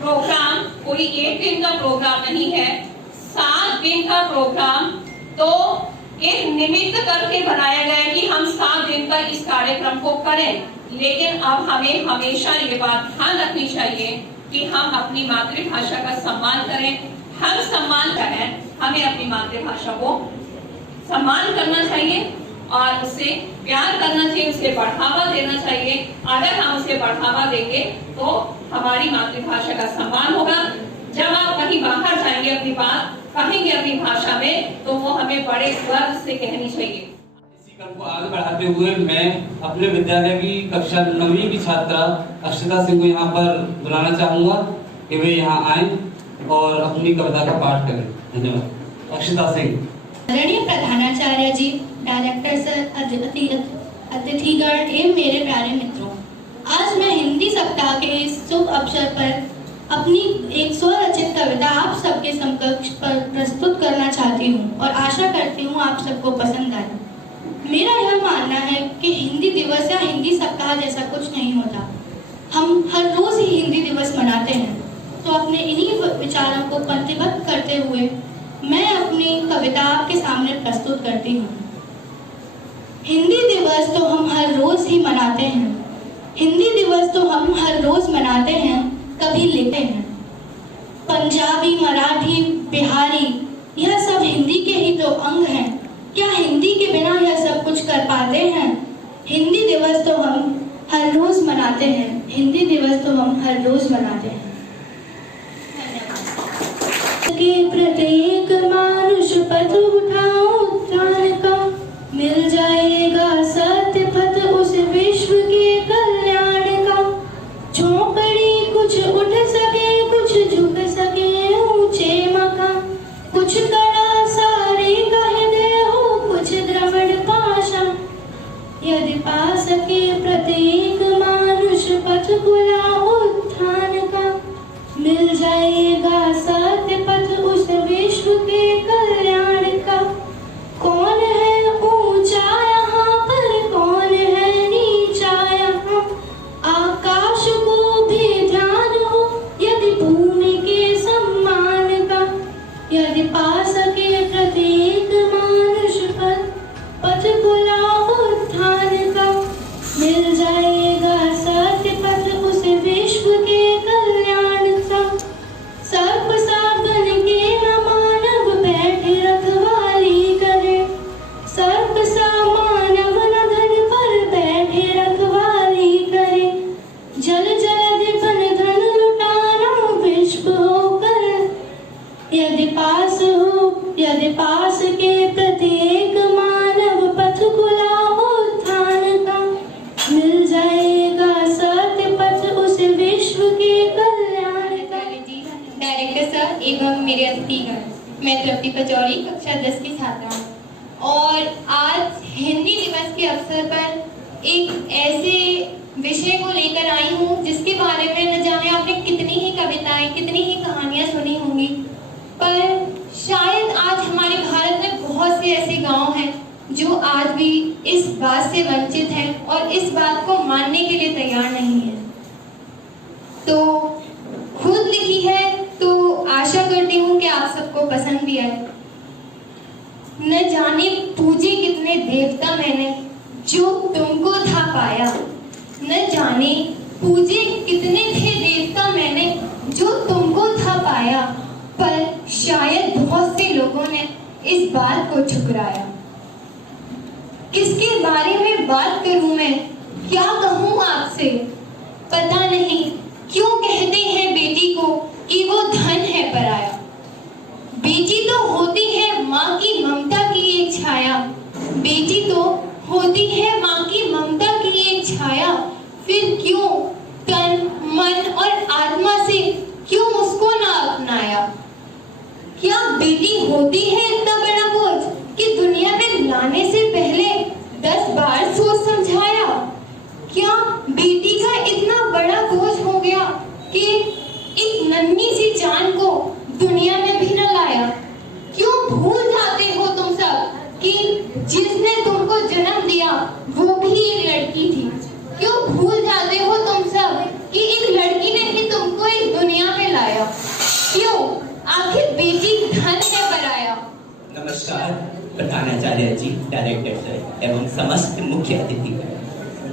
Programme कोई एक दिन का प्रोग्राम नहीं है, 7 दिन का प्रोग्राम तो एक निमित्त करके बनाया गया है कि हम 7 दिन तक इस कार्यक्रम को करें। लेकिन अब हमें हमेशा ये बात ध्यान रखनी चाहिए कि हम अपनी मातृभाषा का सम्मान करें। हर सम्मान का है, हमें अपनी मातृभाषा को सम्मान करना चाहिए और उससे प्यार करना चाहिए, उसे बढ़ावा देना चाहिए। अगर हम उसे बढ़ावा देंगे तो हमारी मातृभाषा का सम्मान होगा। जब आप कहीं बाहर जाएंगे, अपनी बात कहेंगे अपनी भाषा में, तो वो हमें बड़े गर्व से कहनी चाहिए। इसी क्रम को आगे बढ़ाते हुए मैं अपने विद्यालय की कक्षा 9वीं की छात्रा अक्षता सिंह को यहाँ पर बुलाना चाहूंगा कि वे यहाँ आए और अपनी कविता का पाठ करें। धन्यवाद। अक्षता सिंह। आदरणीय प्रधानाचार्य जी, डायरेक्टर सर, अतिथिगण एवं मेरे प्यारे मित्रों, आज मैं हिंदी सप्ताह के इस शुभ अवसर पर अपनी एक स्वरचित कविता आप सबके समकक्ष पर प्रस्तुत करना चाहती हूँ और आशा करती हूँ आप सबको पसंद आए। मेरा यह मानना है कि हिंदी दिवस या हिंदी सप्ताह जैसा कुछ नहीं होता। हम हर रोज ही हिंदी दिवस मनाते हैं, तो अपने इन्हीं विचारों को पंक्तिबद्ध करते हुए मैं अपनी कविता आपके सामने प्रस्तुत करती हूँ। हिंदी दिवस तो हम हर रोज ही मनाते हैं, हिंदी दिवस तो हम हर रोज मनाते हैं, कभी लिखते हैं। पंजाबी, मराठी, बिहारी, यह सब हिंदी के ही तो अंग हैं। क्या हिंदी के बिना यह सब कुछ कर पाते हैं? हिंदी दिवस तो हम हर रोज मनाते हैं, हिंदी दिवस तो हम हर रोज मनाते हैं। के प्रत्येक मानुष पथ उठाओ उत्थान का, मिल जाएगा सत्य पथ उस विश्व के कल्याण का। झोंपड़ी कुछ उठ सके, कुछ झुक सके ऊंचे मकान, कुछ कड़ा सारे हृदय हो, कुछ द्रविड़ पाषाण। यदि पा सके प्रत्येक मानुष पथ खुला उत्थान का, मिल जाएगा सत्य पथ उस विश्व के कल्याण का। कौन है ऊंचा यहाँ पर, कौन है नीचा यहाँ, आकाश को भी ध्यान हो यदि भूमि के सम्मान का। यदि पा सके प्रत्येक मानुष पथ खुला उत्थान का, मिल जाएगा सत्य पथ उस विश्व के कल्याण का। सर्प सा बन के न मानव बैठे रखवाली करे, सर्प सा मानव न धन पर बैठे रखवाली करे। जल जलधि बन धन लुटाना विश्व होकर, यदि पास के प्रत्येक मानव पथ खुला उत्थान का, मिल जाएगा सत्य पथ उस विश्व के कल्याण का। डायरेक्टर सर एवं मेरे अतिथिगण, मैं तृप्ति पचौरी कक्षा 10 की छात्रा हूँ और आज हिंदी दिवस के अवसर पर एक ऐसे विषय को लेकर आई हूँ जिसके बारे में न जाने आपने कितनी ही कविताएं, कितनी ही कहानियां सुनी होंगी, पर शायद आज हमारे भारत में बहुत से ऐसे गांव हैं जो आज भी इस बात से वंचित हैं और इस बात को मानने के लिए तैयार नहीं है। तो खुद लिखी है तो आशा करती हूँ कि आप सबको पसंद भी आए। न जाने पूजे कितने देवता मैंने जो तुमको था पाया, न जाने पूजे कितने थे देवता मैंने जो तुमको था पाया, पर शायद बहुत से लोगों ने इस बात को ठुकराया। किसके बारे में बात करूं मैं, क्या कहूं आपसे, पता नहीं क्यों कहते हैं बेटी को कि वो धन है पराया। बेटी तो होती है माँ की ममता की एक छाया, बेटी तो होती है माँ की ममता की एक छाया। फिर क्यों तन मन और आत्मा से क्यों उसको ना अपनाया। क्या बेटी होती है इतना बड़ा बोझ कि दुनिया में लाने से पहले 10 बार सोच समझाया। क्या बेटी का इतना बड़ा बोझ हो गया कि एक नन्ही सी जान को दुनिया में भी न लाया। क्यों भूल जाते हो तुम सब कि जिसने तुमको जन्म दिया वो भी एक लड़की थी। क्यों भूल जाते हो तुम सब कि एक लड़की ने ही तुमको इस दुनिया में डायरेक्टर सर एवं समस्त मुख्य अतिथि,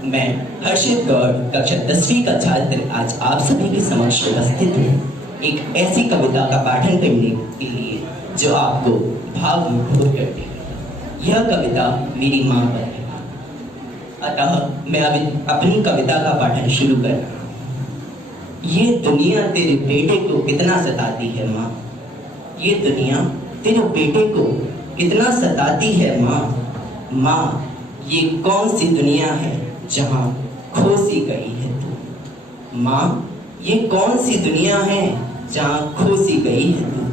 मैं हर्षित गौड़ कक्षा 10वीं का छात्र आज आप सभी के समक्ष उपस्थित हूँ एक ऐसी कविता का पाठन करने के लिए जो आपको भाव विभोर करती है। यह कविता मेरी माँ पर है, अतः मैं अभी अपनी कविता का पाठन शुरू कर रहा हूँ। ये दुनिया तेरे बेटे को कितना सताती है माँ, ये दुनिया तेरे बेटे को कितना सताती है माँ। माँ, ये कौन सी दुनिया है जहाँ खो सी गई है तू। माँ, ये कौन सी दुनिया है जहाँ खो सी गई है तू।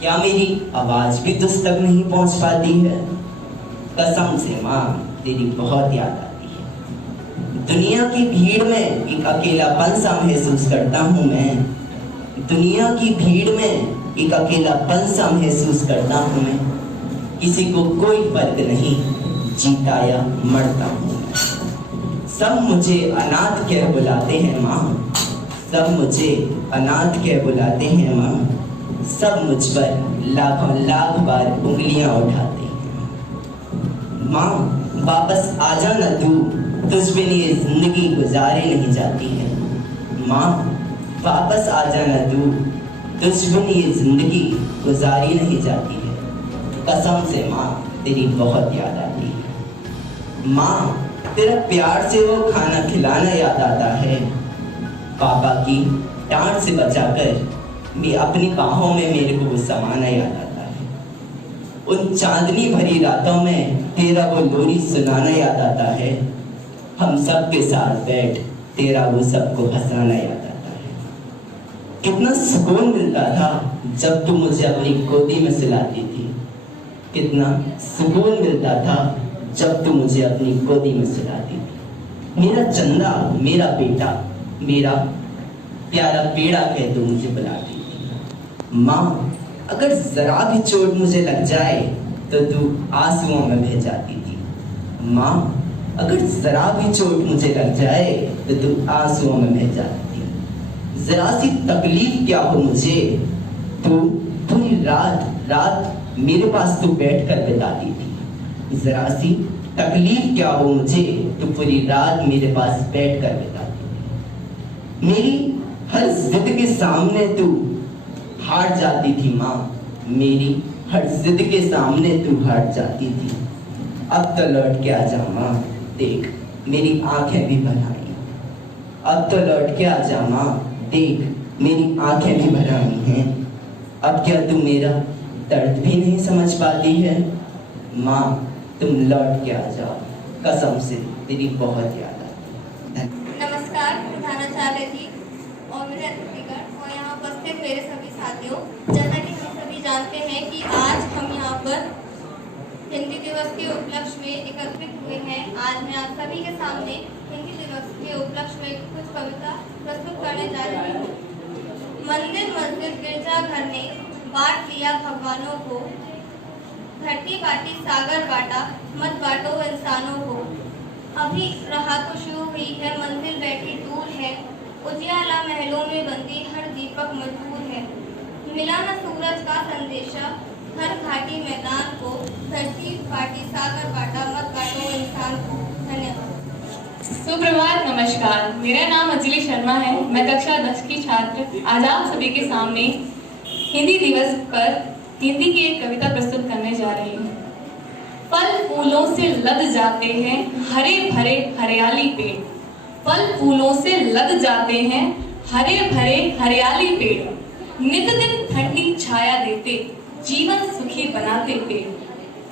क्या मेरी आवाज भी तुझ तक नहीं पहुँच पाती है। कसम से माँ, तेरी बहुत याद आती है। दुनिया की भीड़ में एक अकेलापन सा महसूस करता हूँ मैं। दुनिया की भीड़ में एक अकेलापन सा महसूस करता हूँ मैं। किसी को कोई फर्क नहीं, जीता या मरता हूँ। सब मुझे अनाथ कह बुलाते हैं माँ, सब मुझे अनाथ कह बुलाते हैं माँ। सब मुझ पर लाखों लाख बार उंगलियां उठाते हैं माँ। वापस आ जाना तू, तुझ बिन ये जिंदगी गुजारे नहीं जाती है माँ। वापस आ जाना तू, तुझ बिन ये जिंदगी गुजारी नहीं जाती है। कसम से माँ, तेरी बहुत याद आती है माँ। तेरा प्यार से वो खाना खिलाना याद आता है। पापा की डांट से बचाकर मैं अपनी बाहों में मेरे को वो समाना याद आता है। उन चांदनी भरी रातों में तेरा वो लोरी सुनाना याद आता है। हम सब के साथ बैठ तेरा वो सबको हंसाना याद आता है। कितना सुकून मिलता था जब तू मुझे अपनी गोदी में सुलाती थी। कितना सुकून मिलता था जब तू मुझे अपनी गोदी में सुलाती थी। मेरा चंदा, मेरा बेटा, मेरा प्यारा बेड़ा कह तू मुझे बुलाती थी माँ। अगर जरा भी चोट मुझे लग जाए तो तू आंसुओं में बह जाती थी माँ। अगर जरा भी चोट मुझे लग जाए तो तू आंसुओं में बह जाती थी। जरा सी तकलीफ क्या हो मुझे, तू पूरी रात मेरे पास तू बैठ कर बिताती थी। जरा सी तकलीफ क्या हो मुझे, तो पूरी रात मेरे पास बैठ कर बिताती थी। मेरी हर जिद के सामने तू हार जाती थी माँ। मेरी हर जिद के सामने तू हार जाती थी। अब तो लौट के आ जा माँ, देख मेरी आंखें भी भर आई। अब तो लौट के आ जा माँ, देख मेरी आंखें भी भर आई हैं। अब क्या तू मेरा दर्द भी नहीं समझ पाती है माँ। तुम लौट के आ जाओ, कसम से तेरी बहुत याद आती है। नमस्कार प्रधानाचार्य जी और मेरे अतिथिगण और यहाँ उपस्थित मेरे सभी साथियों। जैसा कि हम सभी जानते हैं कि आज हम यहाँ पर हिंदी दिवस के उपलक्ष्य में एकत्रित हुए हैं। आज मैं आप सभी के सामने हिंदी दिवस के उपलक्ष्य में कुछ कविता प्रस्तुत करने जा रही हूँ। मंदिर मस्जिद गिरजाघर ने बांट लिया भगवानों को, धरती बाटी सागर बाटा, मत बांटो इंसानों को। अभी रहा तो शुरू हुई है, मंजिल बैठी दूर है, उजियाला महलों में बंदी हर दीपक मजबूर है। मिला न सूरज का संदेशा हर घाटी मैदान को, धरती बाटी सागर बाटा, मत बांटो इंसान को। धन्यवाद। सुप्रभात, नमस्कार। मेरा नाम अंजलि शर्मा है। मैं कक्षा 10 की छात्र आज आप सभी के सामने हिंदी दिवस पर हिंदी की एक कविता प्रस्तुत करने जा रही हूँ। फल फूलों से लद जाते हैं हरे भरे हरियाली पेड़, फल फूलों से लद जाते हैं हरे भरे हरियाली पेड़। नित दिन ठंडी छाया देते, जीवन सुखी बनाते पेड़।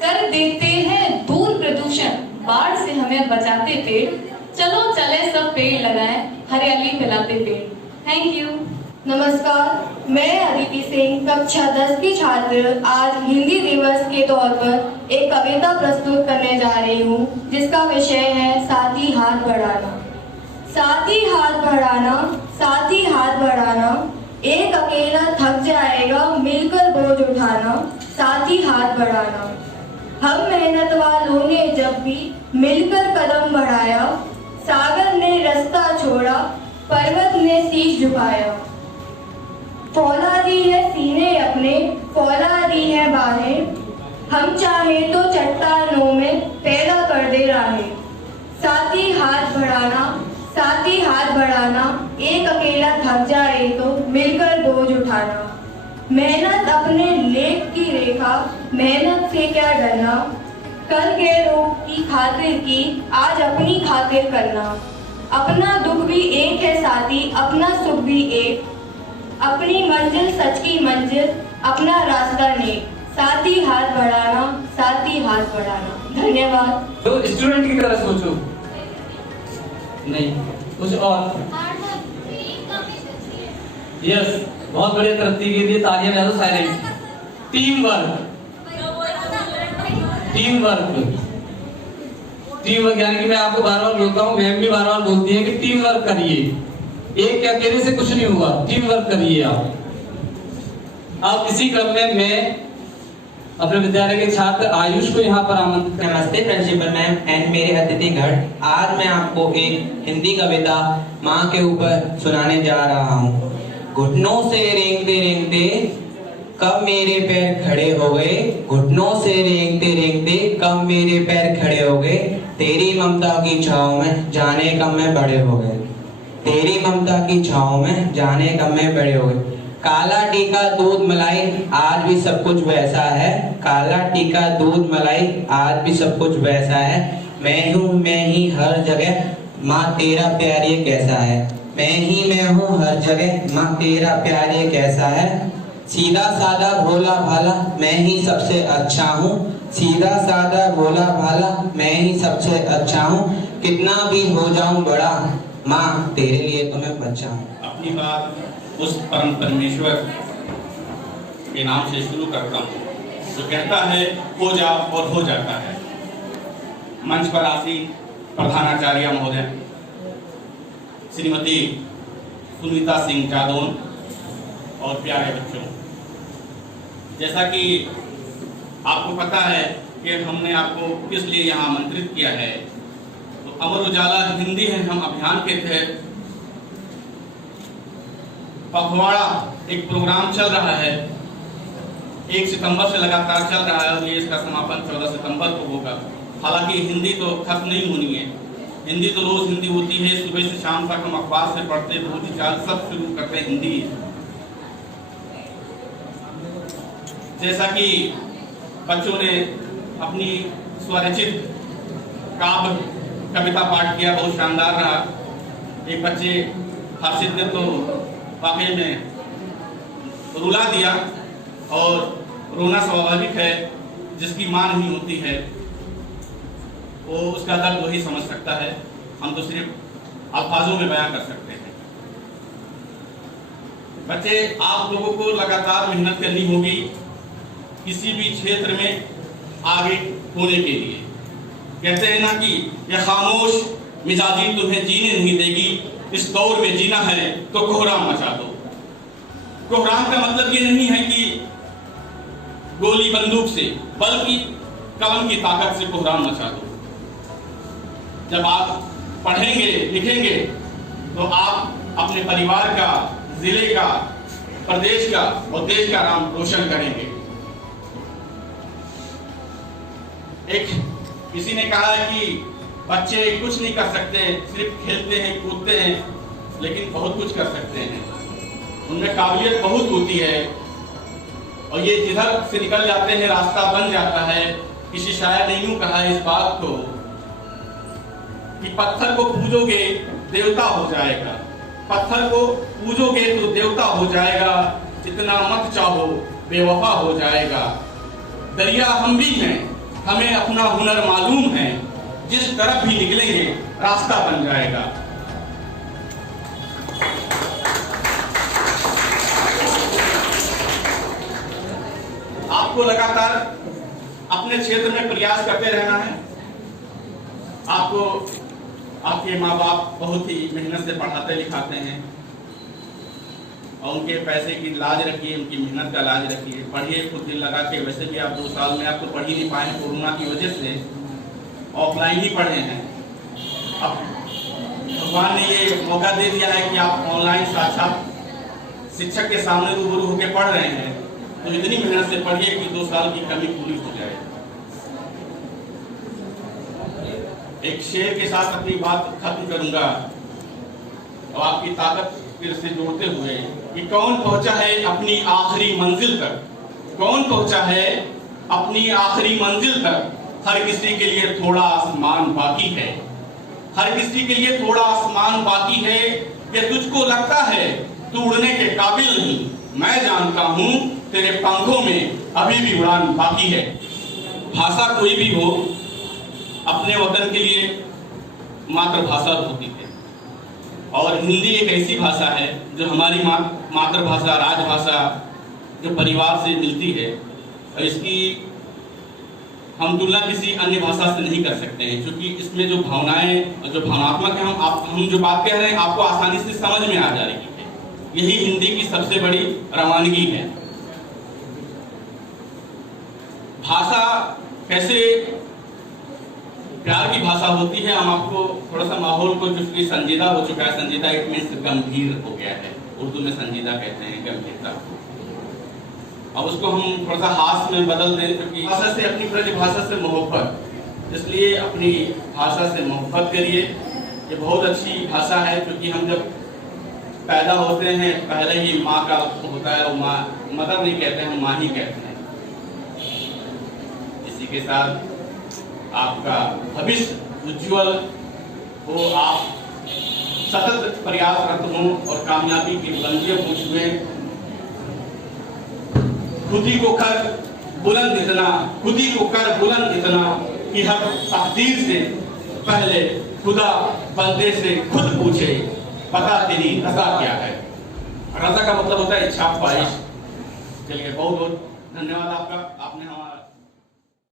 कर देते हैं दूर प्रदूषण, बाढ़ से हमें बचाते पेड़। चलो चले सब पेड़ लगाएं, हरियाली फैलाते पेड़। Thank you. नमस्कार, मैं अदिति सिंह कक्षा 10 की छात्र आज हिंदी दिवस के तौर पर एक कविता प्रस्तुत करने जा रही हूँ जिसका विषय है साथी हाथ बढ़ाना। साथी हाथ बढ़ाना, साथी हाथ बढ़ाना, एक अकेला थक जाएगा मिलकर बोझ उठाना। साथी हाथ बढ़ाना, हम मेहनत वालों ने जब भी मिलकर कदम बढ़ाया, सागर ने रास्ता छोड़ा, पर्वत ने शीश झुकाया। फौला दी है सीने अपने, फौला दी है बाहें, हम चाहे तो चट्टानों में पैदा कर दे राहें। साथ ही हाथ बढ़ाना, एक अकेला थक जाए तो मिलकर बोझ उठाना। मेहनत अपने लेख की रेखा, मेहनत से क्या डरना। कल के रोग की खातिर की आज अपनी खातिर करना। अपना दुख भी एक है साथी, अपना सुख भी एक। अपनी मंजिल सच की मंजिल, अपना रास्ता नेक। साथ ही हाथ बढ़ाना। धन्यवाद। तो स्टूडेंट की तरह सोचो, नहीं कुछ और। यस, बहुत बढ़िया तरक्की के लिए तालियां बजा दो। साइलेंट। टीम वर्क यानी कि मैं आपको बार बार बोलता हूँ, मैम भी बार बार बोलती है कि टीम वर्क करिए। एक के अकेले से कुछ नहीं हुआ, टीम वर्क करिए आप। अब इसी क्रम में मैं अपने विद्यालय के छात्र आयुष को यहाँ पर आमंत्रित। नमस्ते प्रिंसिपल मैम एंड मेरे अतिथिगण। आज मैं आपको एक हिंदी कविता माँ के ऊपर सुनाने जा रहा हूँ। घुटनों से रेंगते रेंगते कब मेरे पैर खड़े हो गए। घुटनों से रेंगते रेंगते कब मेरे पैर खड़े हो गए। तेरी ममता की छाँव में जाने कब मैं बड़े हो गए। तेरी ममता की छाँव में जाने कब मैं बड़े हो गए। काला टीका दूध मलाई आज भी सब कुछ वैसा है। काला टीका दूध मलाई आज भी सब कुछ वैसा है। मैं ही हर जगह माँ तेरा प्यार ये कैसा है। मैं हूँ हर जगह माँ तेरा प्यार ये कैसा है। सीधा सादा भोला भाला मैं ही सबसे अच्छा हूँ। सीधा सादा भोला भाला मैं ही सबसे अच्छा हूँ। कितना भी हो जाऊं बड़ा माँ तेरे लिए तो मैं बच्चा हूँ। अपनी बात उस परम परमेश्वर के नाम से शुरू करता हूँ जो कहता है हो जा और हो जाता है। मंच पर आसीन प्रधानाचार्य महोदय श्रीमती सुनीता सिंह जादौन और प्यारे बच्चों, जैसा कि आपको पता है कि हमने आपको किस लिए यहाँ आमंत्रित किया है, तो अमर उजाला हिंदी है हम अभियान के तहत पखवाड़ा एक प्रोग्राम चल रहा है। 1 सितंबर से लगातार चल रहा है और ये इसका समापन 14 सितंबर को होगा। हालांकि हिंदी तो खत्म नहीं होनी है, हिंदी तो रोज हिंदी होती है। सुबह से शाम तक हम अखबार से पढ़ते, बोली चाल सब शुरू करते हैं हिंदी। जैसा कि बच्चों ने अपनी स्वरचित काव्य कविता पाठ किया, बहुत शानदार रहा। एक बच्चे हर्षित ने तो वाकई में रुला दिया, और रोना स्वाभाविक है, जिसकी मां नहीं होती है वो उसका दर्द वही समझ सकता है। हम तो सिर्फ अल्फाजों में बयां कर सकते हैं। बच्चे, आप लोगों को लगातार मेहनत करनी होगी किसी भी क्षेत्र में आगे होने के लिए। कहते हैं ना कि यह खामोश मिजाजी तुम्हें जीने नहीं देगी, इस दौर में जीना है तो कोहराम मचा दो। कोहराम का मतलब ये नहीं है कि गोली बंदूक से, बल्कि कलम की ताकत से कोहराम मचा दो। जब आप पढ़ेंगे लिखेंगे तो आप अपने परिवार का, जिले का, प्रदेश का और देश का नाम रोशन करेंगे। एक किसी ने कहा है कि बच्चे कुछ नहीं कर सकते, सिर्फ खेलते हैं, कूदते हैं, लेकिन बहुत कुछ कर सकते हैं। उनमें काबिलियत बहुत होती है और ये जिधर से निकल जाते हैं रास्ता बन जाता है। किसी शायर ने यूं कहा है इस बात को कि पत्थर को पूजोगे देवता हो जाएगा, पत्थर को पूजोगे तो देवता हो जाएगा, जितना मत चाहो बेवफा हो जाएगा। दरिया हम भी हैं, हमें अपना हुनर मालूम है, जिस तरफ भी निकलेंगे रास्ता बन जाएगा। आपको लगातार अपने क्षेत्र में प्रयास करते रहना है। आपको आपके माँ बाप बहुत ही मेहनत से पढ़ाते लिखाते हैं और उनके पैसे की लाज रखिए, उनकी मेहनत का लाज रखिए। पढ़िए खुद दिल लगा के। वैसे भी आप 2 साल में आप तो पढ़ ही नहीं पाए, कोरोना की वजह से ऑफलाइन ही पढ़े हैं। अब भगवान ने ये मौका दे दिया है कि आप ऑनलाइन साक्षात शिक्षक के सामने रूबरू होकर पढ़ रहे हैं। तो इतनी मेहनत से पढ़िए कि 2 साल की कमी पूरी हो जाए। एक शेर के साथ अपनी बात खत्म करूंगा और आपकी ताकत फिर से जोड़ते हुए कि कौन पहुंचा है अपनी आखिरी मंजिल तक, कौन पहुंचा है अपनी आखिरी मंजिल तक। हर किसी के लिए थोड़ा आसमान बाकी है, हर किसी के लिए थोड़ा आसमान बाकी है। ये तुझको लगता है तू उड़ने के काबिल नहीं, मैं जानता हूं तेरे पंखों में अभी भी उड़ान बाकी है। भाषा कोई भी हो, अपने वतन के लिए मातृभाषा होती है और हिंदी एक ऐसी भाषा है जो हमारी मातृभाषा, राजभाषा जो परिवार से मिलती है और इसकी हम तुलना किसी अन्य भाषा से नहीं कर सकते हैं, क्योंकि इसमें जो भावनाएं और जो भावनात्मक है हम जो बात कह रहे हैं आपको आसानी से समझ में आ जा रही है। यही हिंदी की सबसे बड़ी रवानगी है। भाषा कैसे प्यार की भाषा होती है, हम आपको थोड़ा सा माहौल को, जो संजीदा हो चुका है, संजीदा इट मीन्स गंभीर हो गया है, उर्दू में संजीदा कहते हैं गंभीरता। अब उसको हम थोड़ा सा हास्य में बदल दें, क्योंकि भाषा से, अपनी ब्रजभाषा से मोहब्बत, इसलिए अपनी भाषा से मोहब्बत करिए। ये बहुत अच्छी भाषा है, क्योंकि हम जब पैदा होते हैं पहले ही माँ का होता है, और माँ मदर नहीं कहते हैं, हम माँ ही कहते हैं। इसी के साथ आपका भविष्य उज्ज्वल हो, आप सतत प्रयासरत हों और कामयाबी की बुलंदियों को छुएं। खुद ही को कर बुलंद इतना, खुद ही को कर बुलंद इतना कि हर तकदीर से पहले खुदा बंदे से खुद पूछे पता तेरी रजा क्या है। रजा का मतलब होता है इच्छा, ख्वाहिश। चलिए, बहुत बहुत धन्यवाद आपका, आपने हमारा